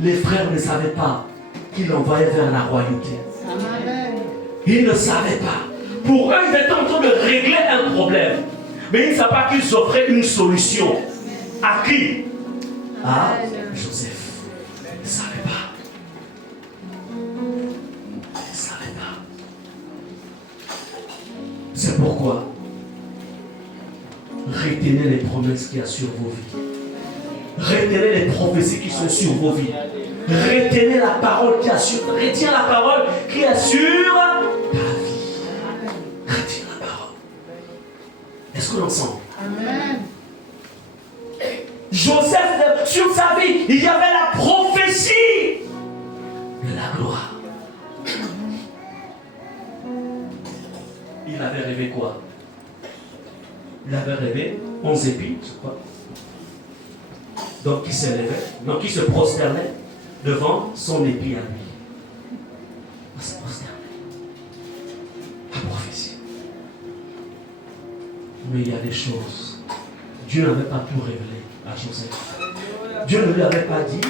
Les frères ne savaient pas qu'il l'envoyait vers la royauté. Amen. Ils ne savaient pas. Pour eux, ils étaient en train de régler un problème. Mais ils ne savaient pas qu'ils offraient une solution. À qui? À Joseph. Ils ne savaient pas. Ils ne savaient pas. C'est pourquoi retenez les promesses qu'il y a sur vos vies. Retenez les prophéties qui sont sur vos vies. Retenez la parole qui assure. Retiens la parole qui assure ta vie. Retiens la parole. Est-ce qu'on ensemble? Amen. Joseph, sur sa vie, il y avait la prophétie de la gloire. Il avait rêvé quoi? Il avait rêvé 11 épis, je crois. Donc qui s'élevait, donc qui se prosternait devant son épi à lui. Il se prosternait. La prophétie. Mais il y a des choses. Dieu n'avait pas tout révélé à Joseph. Dieu ne lui avait pas dit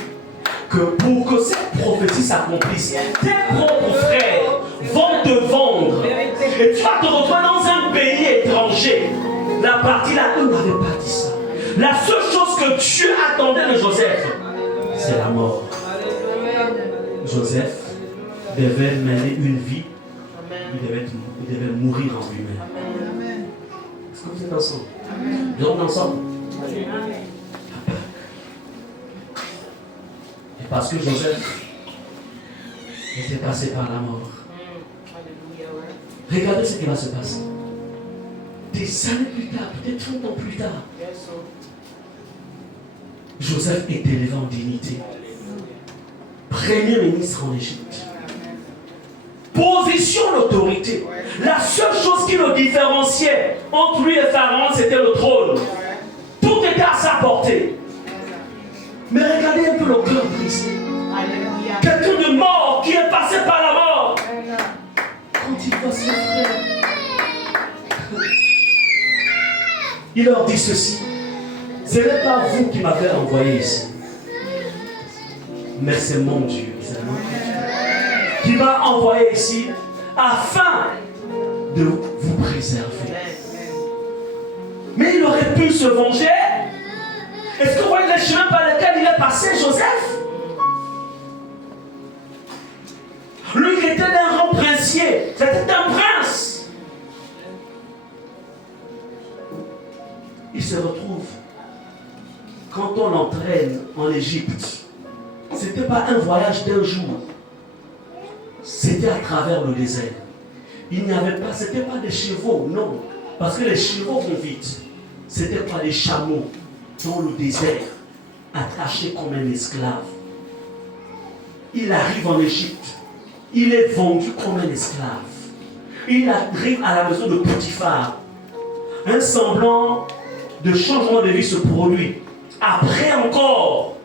que pour que cette prophétie s'accomplisse, tes propres frères vont te vendre. Et tu vas te retrouver dans un pays étranger. La partie là, il n'avait pas dit ça. La seule chose que Dieu attendait de Joseph, c'est la mort. Joseph devait mener une vie. Il devait mourir en lui-même. Est-ce que vous êtes ensemble? Nous sommes ensemble. Et parce que Joseph était passé par la mort. Regardez ce qui va se passer. Des années plus tard, peut-être 30 ans plus tard, Joseph est élevé en dignité. Premier ministre en Égypte. Position d'autorité. La seule chose qui le différenciait entre lui et Pharaon, c'était le trône. Tout était à sa portée. Mais regardez un peu le cœur brisé. Quelqu'un de mort qui est passé par la mort. Quand il voit ses frères, il leur dit ceci. Ce n'est pas vous qui m'avez envoyé ici, mais c'est mon Dieu, qui m'a envoyé ici afin de vous préserver. Mais il aurait pu se venger. Est-ce que vous voyez les chemins par lesquels il est passé, Joseph? Lui qui était d'un rang princier, c'était un prince. Il se retrouve. Quand on l'entraîne en Égypte, ce n'était pas un voyage d'un jour. C'était à travers le désert. Il n'y avait pas, ce n'était pas des chevaux, non. Parce que les chevaux vont vite. Ce n'était pas des chameaux dans le désert, attachés comme un esclave. Il arrive en Égypte. Il est vendu comme un esclave. Il arrive à la maison de Potiphar. Un semblant de changement de vie se produit. Après encore,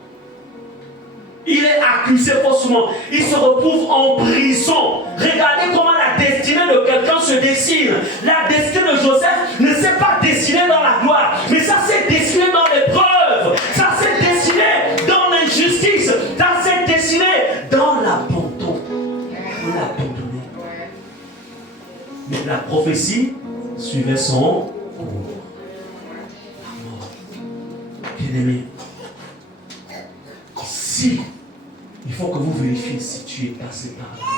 il est accusé faussement. Il se retrouve en prison. Regardez comment la destinée de quelqu'un se dessine. La destinée de Joseph ne s'est pas dessinée dans la gloire, mais ça s'est dessiné dans l'épreuve. Ça s'est dessiné dans l'injustice. Ça s'est dessiné dans l'abandon. On l'a abandonné. Mais la prophétie suivait son cours. Bien-aimé, si il faut que vous vérifiez si tu es passé par la mort,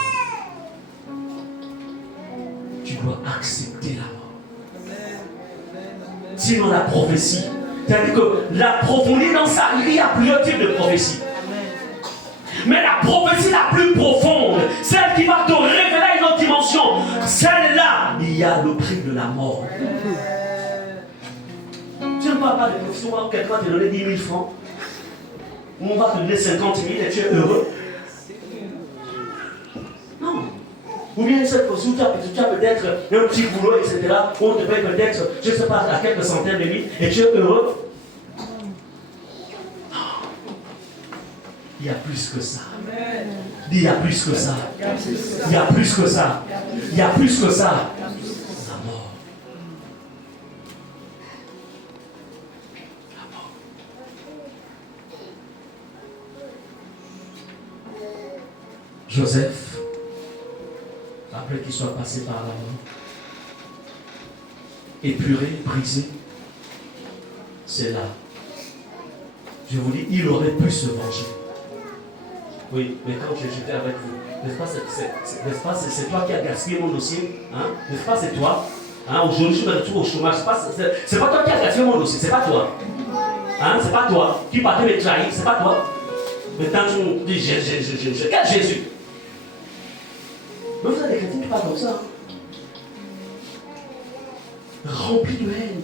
tu dois accepter la mort. Sinon la prophétie, c'est-à-dire que l'approfondir dans ça, il y a plusieurs types de prophéties. Mais la prophétie la plus profonde, celle qui va te révéler une autre dimension, celle-là, il y a le prix de la mort. Tu ne parles pas de profession où quelqu'un te donner 10 000 francs, où on va te donner 50 000 et tu es heureux. Non. Ou bien cette profession où tu as peut-être un petit boulot, etc., où on te paye peut-être, je ne sais pas, à quelques centaines de mille et tu es heureux. Non. Il y a plus que ça. Il y a plus que ça. Il y a plus que ça. Il y a plus que ça. Joseph, après qu'il soit passé par la mort, épuré, brisé, c'est là. Je vous dis, il aurait pu se venger. Oui, mais quand j'étais avec vous, n'est-ce pas, c'est toi qui as gaspillé mon dossier, hein? N'est-ce pas, c'est toi? Hein? Aujourd'hui, je me retrouve au chômage. C'est pas toi qui as gaspillé mon dossier, c'est pas toi. Hein? C'est pas toi qui partait me trahir, c'est pas toi. Maintenant, tu me dis, quel Jésus? Mais vous avez des chrétiens qui parlent comme ça. Remplis de haine.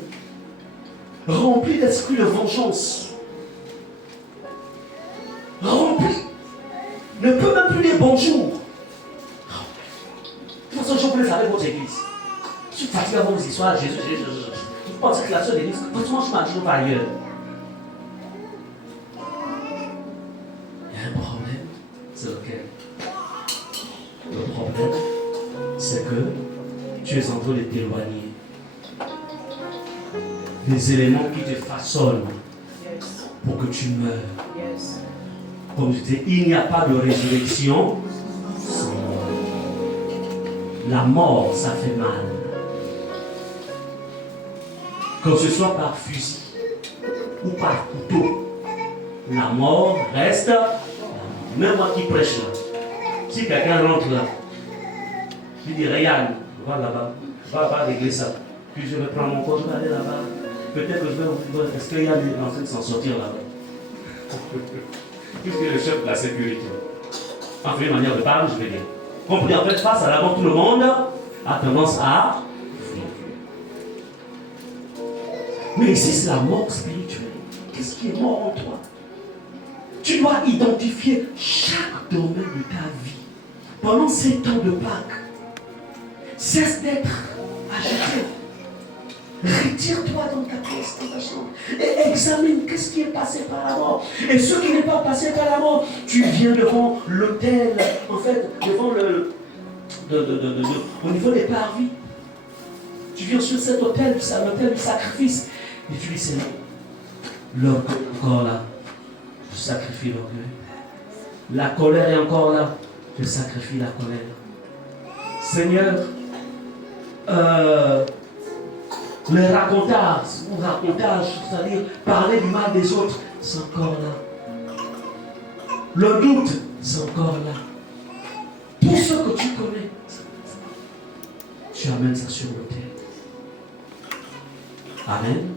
Remplis d'esprit de vengeance. Remplis. Ne peut même plus dire bonjour. De toute façon, je vous laisse avec votre église. Je suis fatigué à vos histoires. Jésus. Je pense que la seule église, franchement, je marche pas ailleurs. Il y a un problème. C'est lequel? Le problème, c'est que tu es en train de t'éloigner des éléments qui te façonnent pour que tu meurs. Comme je disais, il n'y a pas de résurrection sans mort. La mort, ça fait mal. Que ce soit par fusil ou par couteau, la mort reste. Même moi qui prêche là, si quelqu'un rentre là, je dis Ryan, va là-bas, va régler ça. Puis je vais prendre mon corps, je vais aller là-bas. Peut-être que je vais ouvrir. Est-ce qu'il y a des en train de s'en sortir là-bas? Puisque le chef de la sécurité. En fait, une manière de parler, je vais dire. Compris, en fait, face à la mort, tout le monde a tendance à fuir. Mais ici, c'est la mort spirituelle. Qu'est-ce qui est mort en toi? Tu dois identifier chaque domaine de ta vie. Pendant ces temps de Pâques, cesse d'être agité. Retire-toi dans ta pièce, dans ta chambre, et examine qu'est-ce qui est passé par la mort. Et ce qui n'est pas passé par la mort, tu viens devant l'autel, en fait, devant au niveau des parvis. Tu viens sur cet autel, c'est l'autel du sacrifice. Et tu dis, Seigneur, l'orgueil est encore là, je sacrifie l'orgueil. La colère est encore là, je sacrifie la colère. Seigneur, le racontage, c'est-à-dire parler du mal des autres, c'est encore là. Le doute, c'est encore là. Tout ce que tu connais, tu amènes ça sur l'autel. Amen.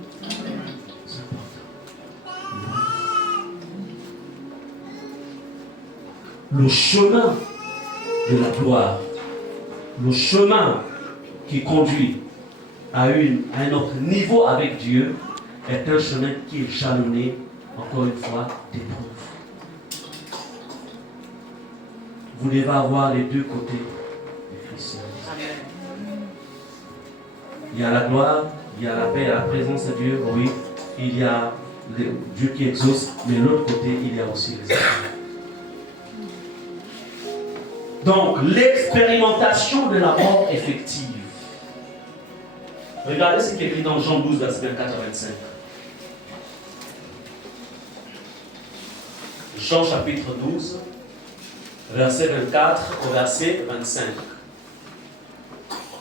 C'est important. Le chemin de la gloire, le chemin qui conduit à un autre niveau avec Dieu est un chemin qui est jalonné, encore une fois, d'épreuves. Vous devez avoir les deux côtés du christianisme. Il y a la gloire, il y a la paix, il y a la présence de Dieu, oui. Il y a Dieu qui exauce, mais de l'autre côté, il y a aussi les épreuves. Donc, l'expérimentation de la mort effective. Regardez ce qui est écrit dans Jean 12, verset 24 à 25. Jean chapitre 12, verset 24 au verset 25.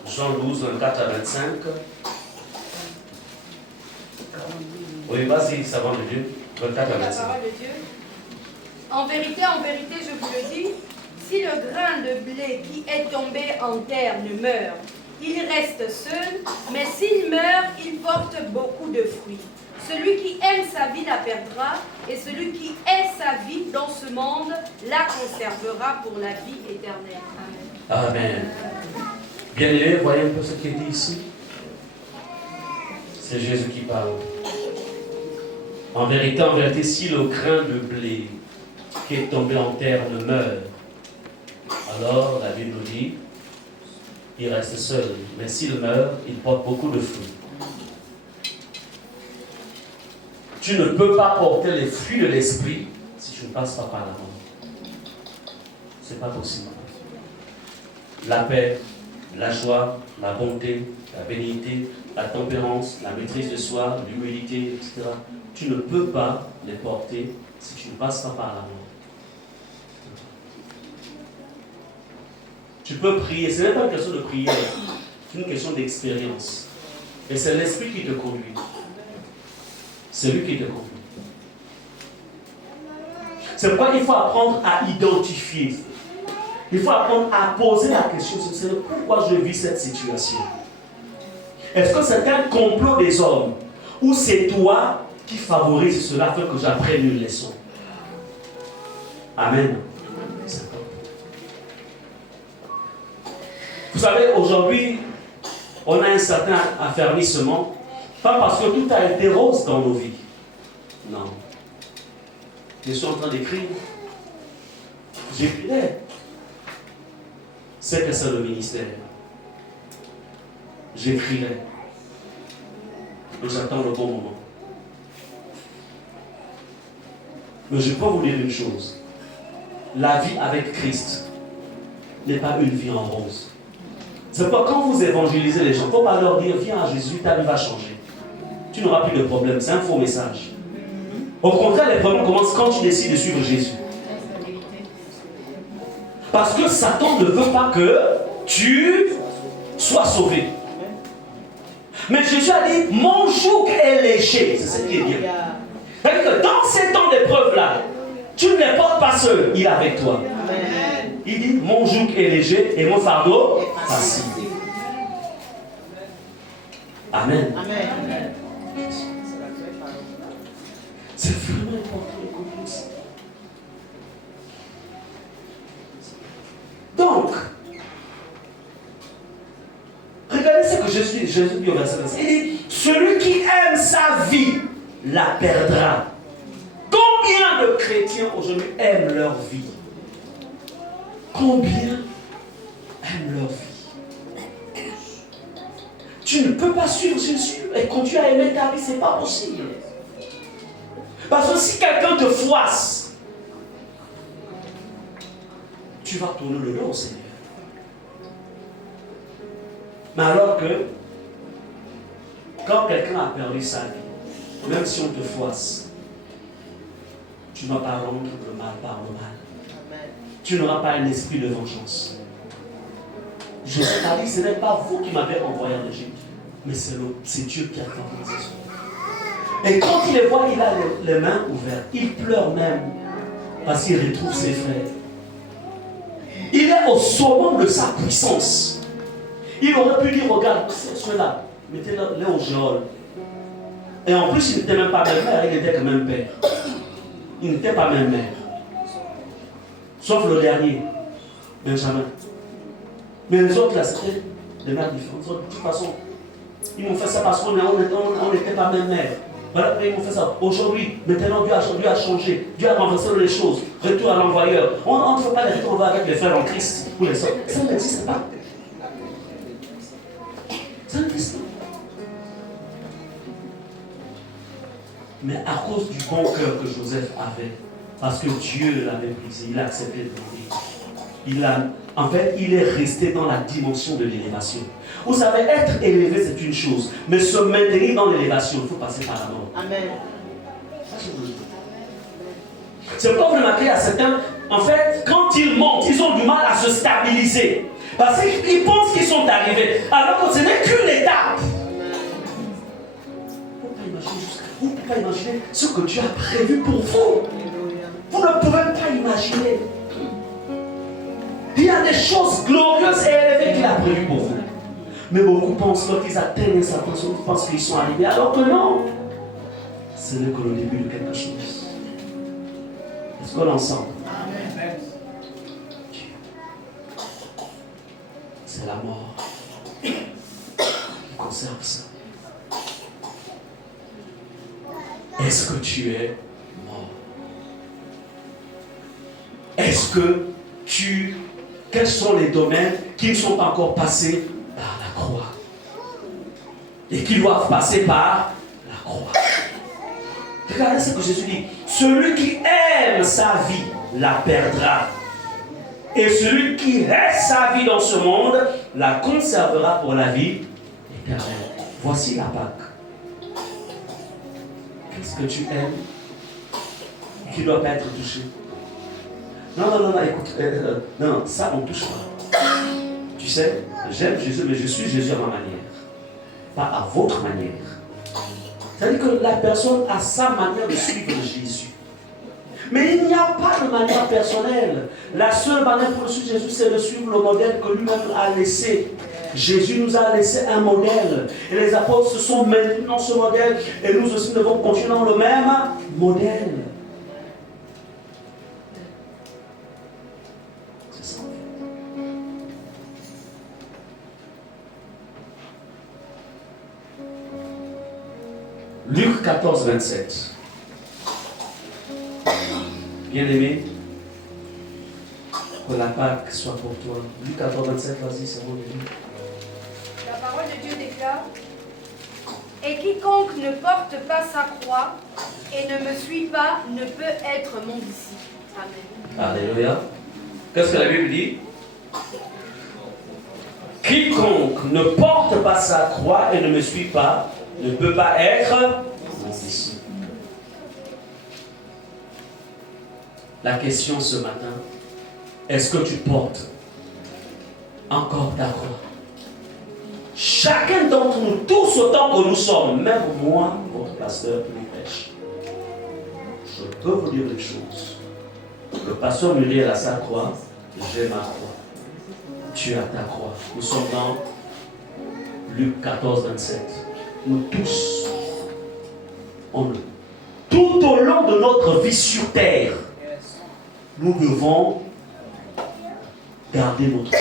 Jean 12, 24 à 25. Oui, vas-y, savant de Dieu. 24 à 25. La parole de Dieu. En vérité, je vous le dis, si le grain de blé qui est tombé en terre ne meurt, il reste seul, mais s'il meurt, il porte beaucoup de fruits. Celui qui aime sa vie la perdra, et celui qui hait sa vie dans ce monde la conservera pour la vie éternelle. Amen. Amen. Bien-aimés, voyez un peu ce qui est dit ici. C'est Jésus qui parle. En vérité, si le grain de blé qui est tombé en terre ne meurt, alors la Bible nous dit, il reste seul. Mais s'il meurt, il porte beaucoup de fruits. Tu ne peux pas porter les fruits de l'esprit si tu ne passes pas par la mort. Ce n'est pas possible. La paix, la joie, la bonté, la bénignité, la tempérance, la maîtrise de soi, l'humilité, etc. Tu ne peux pas les porter si tu ne passes pas par la mort. Tu peux prier. Ce n'est pas une question de prière. C'est une question d'expérience. Et c'est l'Esprit qui te conduit. C'est lui qui te conduit. C'est pourquoi il faut apprendre à identifier. Il faut apprendre à poser la question. C'est pourquoi je vis cette situation. Est-ce que c'est un complot des hommes ou c'est toi qui favorise cela afin que j'apprenne une leçon? Amen. Vous savez, aujourd'hui, on a un certain affermissement, pas parce que tout a été rose dans nos vies. Non. Je suis en train d'écrire. J'écrirai. C'est que c'est le ministère. J'écrirai. Mais j'attends le bon moment. Mais je peux vous dire une chose. La vie avec Christ n'est pas une vie en rose. C'est pourquoi quand vous évangélisez les gens, il ne faut pas leur dire viens à Jésus, ta vie va changer. Tu n'auras plus de problème. C'est un faux message. Au contraire, les problèmes commencent quand tu décides de suivre Jésus. Parce que Satan ne veut pas que tu sois sauvé. Mais Jésus a dit mon joug est léger. C'est ce qui est bien. C'est-à-dire que dans ces temps d'épreuve-là, tu ne les portes pas seul, il est avec toi. Amen. Il dit mon joug est léger et mon fardeau facile. Amen. Amen. C'est vraiment important de comprendre ça. Donc, regardez ce que Jésus dit au verset 26. Il dit celui qui aime sa vie la perdra. Combien de chrétiens aujourd'hui aiment leur vie? Combien aiment leur vie? Tu ne peux pas suivre Jésus et continuer à aimer ta vie, ce n'est pas possible. Parce que si quelqu'un te froisse, tu vas tourner le dos au Seigneur. Mais alors que, quand quelqu'un a perdu sa vie, même si on te froisse, tu ne vas pas rendre le mal par le mal. Amen. Tu n'auras pas un esprit de vengeance. Jésus a dit, ce n'est pas vous qui m'avez envoyé en Égypte, mais c'est Dieu qui a commencé ça. Et quand il les voit, il a les mains ouvertes. Il pleure même parce qu'il retrouve ses frères. Il est au sommet de sa puissance. Il aurait pu dire, regarde, ceux-là, mettez-les au géol. Et en plus, il n'était même pas même mère, il était quand même père. Il n'était pas même mère. Sauf le dernier, Benjamin. Mais les autres là, c'était des mères différentes. De toute façon, ils m'ont fait ça parce qu'on n'était pas même mère. Voilà, ils m'ont fait ça. Aujourd'hui, maintenant, Dieu a changé. Dieu a renversé les choses. Retour à l'envoyeur. On ne fait pas les retrouver avec les frères en Christ ou les sœurs. Ça n'existe pas. Ça n'existe pas. Mais à cause du bon cœur que Joseph avait, parce que Dieu l'avait brisé, il a accepté de mourir. En fait, il est resté dans la dimension de l'élévation. Vous savez, être élevé, c'est une chose, mais se maintenir dans l'élévation, il faut passer par la mort. Amen. C'est pourquoi vous remarquez à certains, en fait, quand ils montent, ils ont du mal à se stabiliser. Parce qu'ils pensent qu'ils sont arrivés, alors que ce n'est qu'une étape. Vous ne pouvez pas imaginer ce que Dieu a prévu pour vous. Vous ne pouvez pas imaginer. Il y a des choses glorieuses et élevées qu'il a prévues pour vous. Mais beaucoup pensent qu'ils atteignent un certain chose, ils pensent qu'ils sont arrivés, alors que non. Ce n'est que le début de quelque chose. Est-ce qu'on l'ensemble? C'est la mort qui conserve ça. Est-ce que tu es mort? Est-ce que quels sont les domaines qui ne sont pas encore passés par la croix et qui doivent passer par la croix? Regardez ce que Jésus dit. Celui qui aime sa vie la perdra. Et celui qui reste sa vie dans ce monde la conservera pour la vie éternelle. Voici la Pâque. Qu'est-ce que tu aimes qui ne doit pas être touché? Non, écoute, non, ça on ne touche pas. Tu sais, j'aime Jésus, mais je suis Jésus à ma manière. Pas à votre manière. C'est-à-dire que la personne a sa manière de suivre Jésus. Mais il n'y a pas de manière personnelle. La seule manière pour suivre Jésus, c'est de suivre le modèle que lui-même a laissé. Jésus nous a laissé un modèle. Et les apôtres se sont maintenus dans ce modèle. Et nous aussi devons continuer dans le même modèle. C'est ça. Luc 14, 27. Bien-aimé, que la Pâque soit pour toi. Luc 14, 27, vas-y, c'est bon. La parole de Dieu déclare: et quiconque ne porte pas sa croix et ne me suit pas ne peut être mon disciple. Amen. Alléluia. Qu'est-ce que la Bible dit? Quiconque ne porte pas sa croix et ne me suit pas ne peut pas être mon disciple. La question ce matin, est-ce que tu portes encore ta croix? Chacun d'entre nous, tous autant que nous sommes, même moi, votre pasteur qui nous prêche, je peux vous dire une chose. Le pasteur Muriel a sa croix, j'ai ma croix. Tu as ta croix. Nous sommes dans Luc 14, 27. Nous tous, tout au long de notre vie sur terre, nous devons garder notre croix.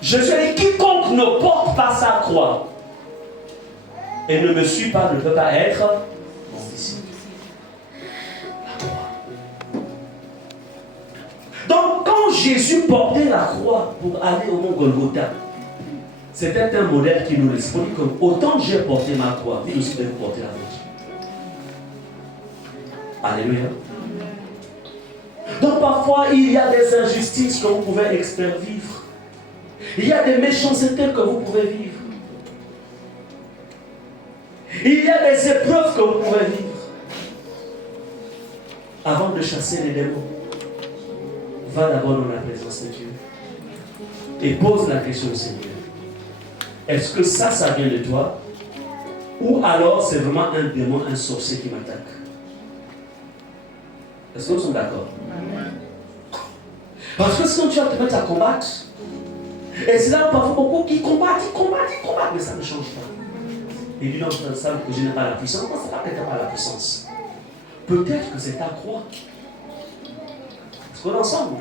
Je dis, quiconque ne porte pas sa croix et ne me suit pas ne peut pas être mon disciple. Donc quand Jésus portait la croix pour aller au mont Golgotha, c'était un modèle qui nous laisse. Comme autant j'ai porté ma croix, vous aussi devez porter la vôtre. Alléluia. Donc parfois il y a des injustices que vous pouvez vivre. Il y a des méchancetés que vous pouvez vivre. Il y a des épreuves que vous pouvez vivre. Avant de chasser les démons, va d'abord dans la présence de Dieu et pose la question au Seigneur. Est-ce que ça vient de toi? Ou alors c'est vraiment un démon, un sorcier qui m'attaque? Est-ce que nous sommes d'accord? Parce que sinon tu vas te mettre à combattre. Et c'est là parfois beaucoup qui combattent, mais ça ne change pas. Et dit non, ça que je n'ai pas la puissance. Non, c'est pas que tu n'as pas la puissance. Peut-être que c'est ta croix. Est-ce qu'on est ensemble?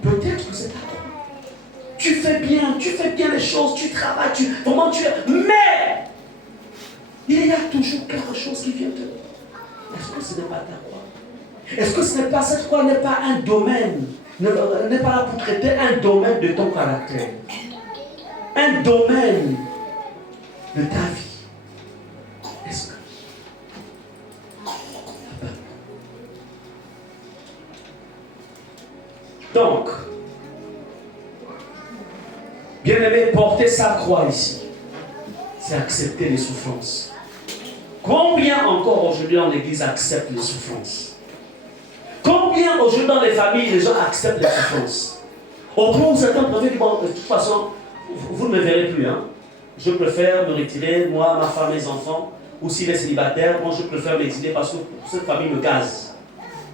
Peut-être que c'est ta croix. Tu fais bien les choses, tu travailles, mais il y a toujours quelque chose qui vient de toi. Est-ce que ce n'est pas ta croix? Est-ce que cette croix n'est pas un domaine, n'est pas là pour traiter un domaine de ton caractère, un domaine de ta vie? Est-ce que donc, bien-aimé, porter sa croix ici, c'est accepter les souffrances. Combien encore aujourd'hui dans l'église acceptent les souffrances? Combien aujourd'hui dans les familles les gens acceptent les souffrances? Au point où certains peuvent dire, bon, de toute façon, vous ne me verrez plus. Hein. Je préfère me retirer, moi, ma femme, mes enfants, ou s'il est célibataire, moi je préfère m'exiler parce que cette famille me gaze,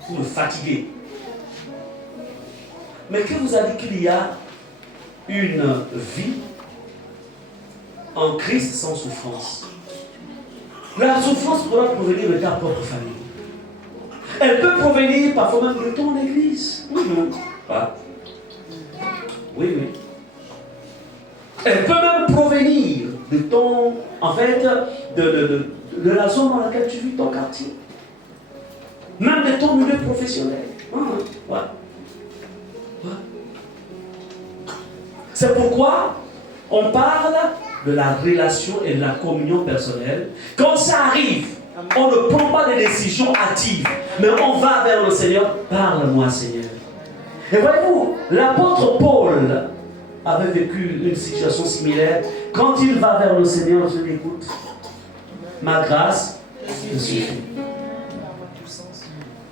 vous me fatiguez. Mais que vous a dit qu'il y a une vie en Christ sans souffrance? La souffrance pourra provenir de ta propre famille. Elle peut provenir parfois même de ton église. Oui, non. Pas. Oui, oui. Elle peut même provenir de ton, en fait, de la zone dans laquelle tu vis, ton quartier. Même de ton milieu professionnel. Ouais. C'est pourquoi on parle de la relation et de la communion personnelle. Quand ça arrive, on ne prend pas des décisions hâtives, mais on va vers le Seigneur. Parle-moi, Seigneur. Et voyez-vous, l'apôtre Paul avait vécu une situation similaire. Quand il va vers le Seigneur, je lui écoute. Ma grâce te suffit.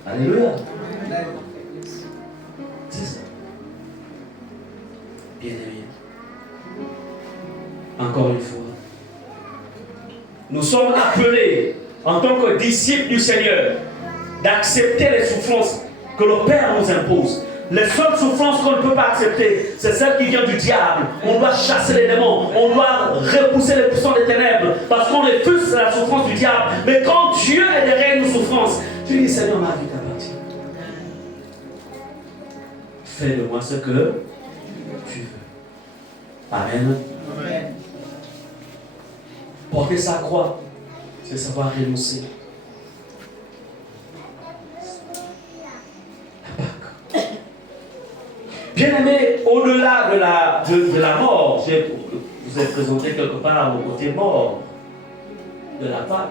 Alléluia. Bien-aimés, encore une fois, nous sommes appelés en tant que disciples du Seigneur d'accepter les souffrances que le Père nous impose. Les seules souffrances qu'on ne peut pas accepter, c'est celles qui viennent du diable. On doit chasser les démons, on doit repousser les puissants des ténèbres, parce qu'on refuse la souffrance du diable. Mais quand Dieu est derrière une souffrance, tu dis, Seigneur, ma vie t'appartient. Fais de moi ce que tu veux. Amen. Amen. Porter sa croix, c'est savoir renoncer. Bien-aimé, au-delà de la mort, je vous ai présenté quelque part au côté mort de la Pâque.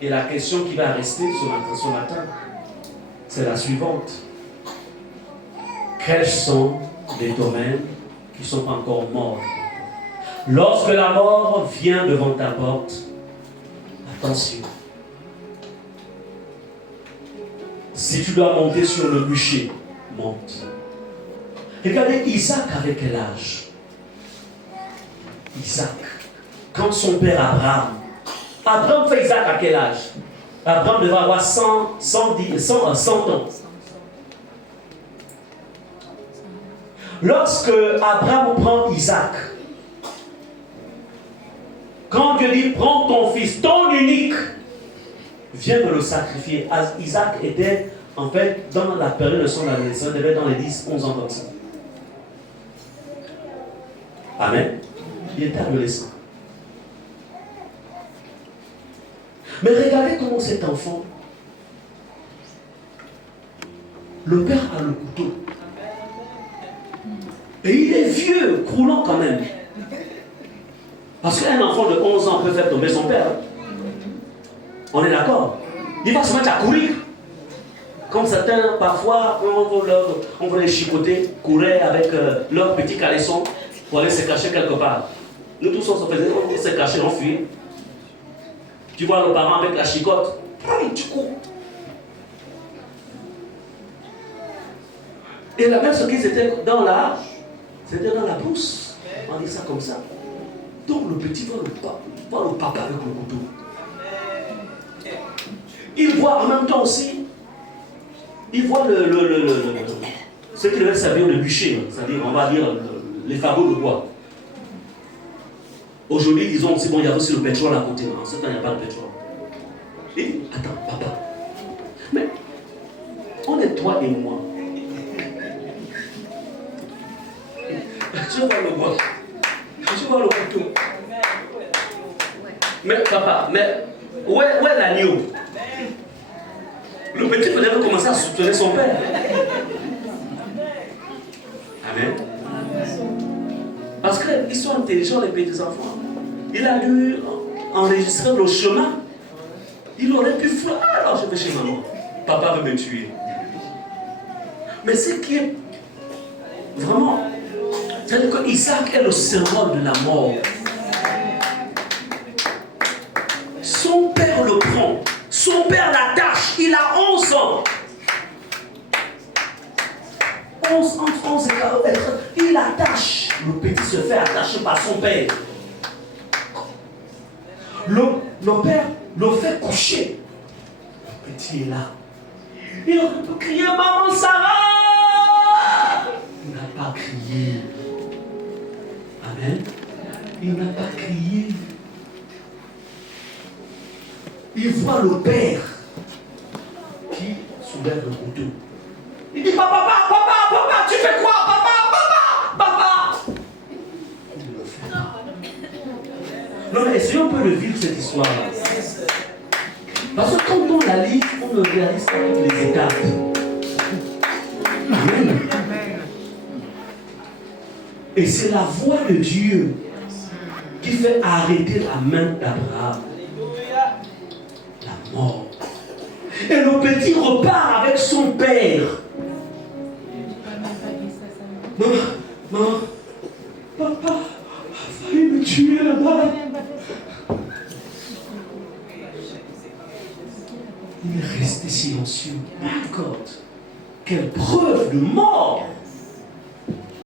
Et la question qui va rester ce matin, c'est la suivante. Quels sont les domaines qui sont encore morts? Lorsque la mort vient devant ta porte, attention. Si tu dois monter sur le bûcher, monte. Regardez Isaac avec quel âge? Isaac, quand son père Abraham fait Isaac à quel âge? Abraham devait avoir 100 ans. Lorsque Abraham prend Isaac, quand Dieu dit prends ton fils, ton unique, viens de le sacrifier. Isaac était en fait dans la période de son adolescence, il devait dans les 10-11 ans comme ça. Amen. Il était adolescent. Mais regardez comment cet enfant, le père a le couteau. Et il est vieux, croulant quand même. Parce qu'un enfant de 11 ans peut faire tomber son père. On est d'accord? Il va se mettre à courir. Comme certains, parfois, on veut les chicoter, courir avec leur petit caleçon pour aller se cacher quelque part. Nous tous, on se cachait, on fuit. Tu vois le parent avec la chicote, tu cours. Et la même chose qu'ils étaient dans la brousse. On dit ça comme ça. Donc le petit voit le papa avec le couteau. Il voit en même temps aussi, il voit ce qui devait servir le bûcher, c'est-à-dire, on va dire, les fagots de bois. Aujourd'hui, disons aussi, bon, il y a aussi le pétrole à côté. En ce temps, il n'y a pas de pétrole. Et attends, papa. Mais, on est toi et moi. Tu vois le bois. Tu vois le couteau. Mais, papa, où est l'agneau? Le petit peut commencer à soutenir son père. Amen. Parce qu'ils sont intelligents, les petits-enfants. Il a dû enregistrer le chemin. Il aurait pu faire. Alors je vais chez maman. Papa veut me tuer. Mais ce qui est vraiment, c'est-à-dire que Isaac est le symbole de la mort. Son père le prend. Son père l'attache. Il a 11 ans. Entre 11 et 14, il attache. Le petit se fait attacher par son père. Le père le fait coucher. Le petit est là. Il peut crier maman Sarah. Il n'a pas crié. Amen. Il n'a pas crié. Il voit le père qui soulève le couteau. Il dit papa, tu fais quoi? Papa. Il le fait. Non, mais essayons un peu de vivre cette histoire. Parce que quand on la lit, on ne réalise pas toutes les étapes. Amen. Et c'est la voix de Dieu qui fait arrêter la main d'Abraham. La mort. Et le petit repart avec son père. Maman, papa a failli me tuer là-bas. Il est resté silencieux. D'accord. Quelle preuve de mort.